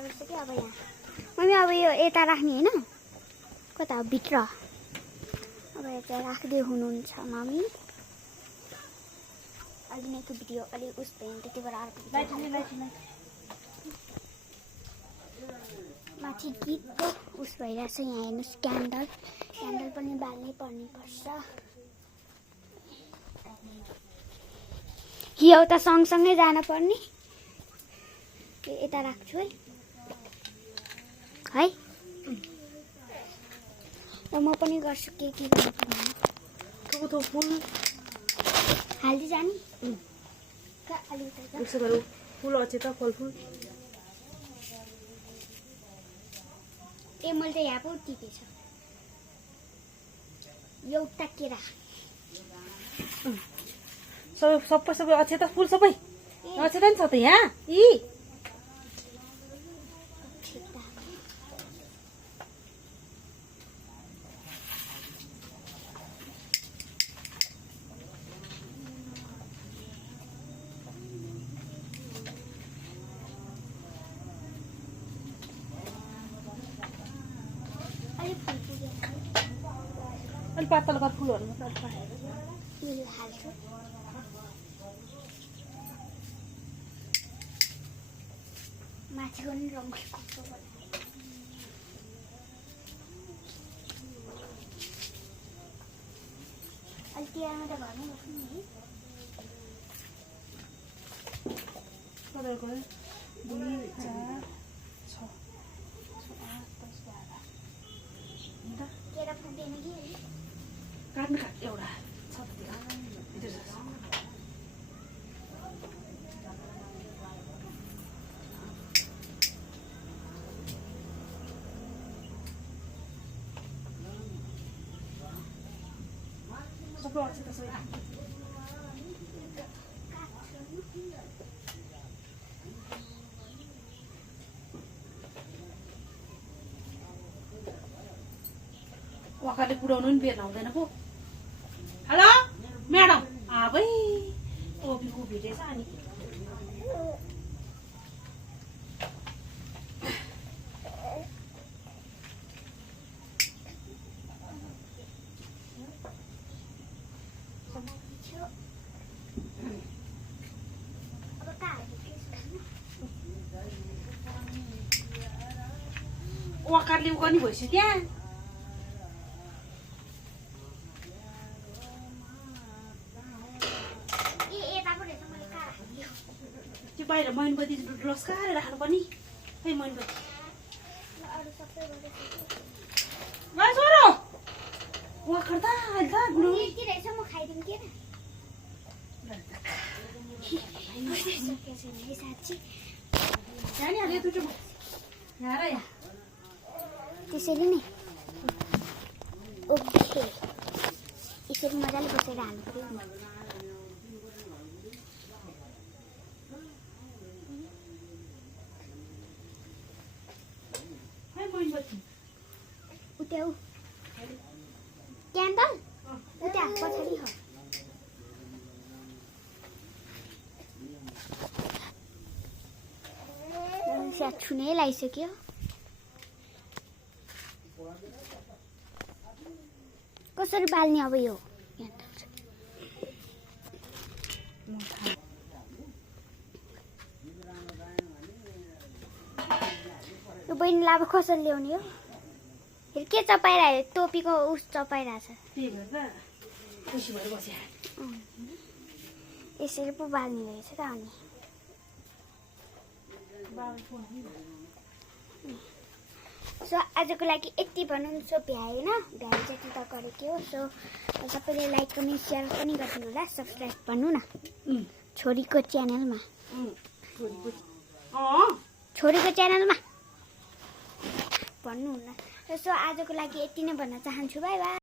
ल्याइसक्यो कि अब यहाँ मम्मी अब यो यता राख्ने होइन कता हो भित्र अब यता राख्दै हुनुहुन्छ मम्मी अलि नैको भिडियो अलि उस भयो नि त्यति बेला अर्को माथि गीत पो उस भइरहेछ यहाँ हेर्नुहोस् क्यान्डल पनि बाल्नै पर्छ यो त सँगसँगै जान पर्ने यता राख्छु है र म पनि गर्छु के गर्नुपर्ने थोक फुल हाल्दै जाने फुल अचेत फलफुल ए मैले त यहाँ पो टिपेछ एउटा केरा सबै अचेत फुल सबै अचेत नि छ त यहाँ यी अलि पातलका फुलहरू मात्र हाल्छु माथिको नि रङ्गोली कस्तो अलि तिहारमा त घरमै बस्नु नि तपाईँको 2 4 6 केरा फुट्दैन कि काट्नु एउटा छ सबै अचेत सबै वकाले पुऱ्याउनु नि बेर्ना हुँदैन पो हेलो म्याडम आबै ओबीको भेटेछ अनि वकाले उनी भइसक्यो त्यहाँ बाहिर मैनबत्ती लस्काएर राख्नु पर्ने है मैनबत्ती छोरो वाकर त अहिले त गुरु म खाइदिउँ के साँच्ची जानिहाल्यो दुटो यहाँ यहाँ त्यसरी नै ओके यसरी मजाले बसेर हाल्नु पर्यो उट्याउ क्यान्डल उता पछाडि हो स्याट छुनै लागिसक्यो कसरी बाल्ने अब यो बहिनीलाई अब कसरी ल्याउने हो फेरि के चपाइरहेको टोपीको उस चपाइरहेछ यसरी पो बाल्ने रहेछ त अनि सो आजको लागि यति भनौँ सो भ्याएन भ्याए जति त गरेको हो सो सबैले लाइक पनि सेयर पनि गरिदिनु होला सब्सक्राइब भन्नु न छोरीको च्यानलमा भन्नु होला सो आजको लागि यति नै भन्न चाहन्छु बाई बाई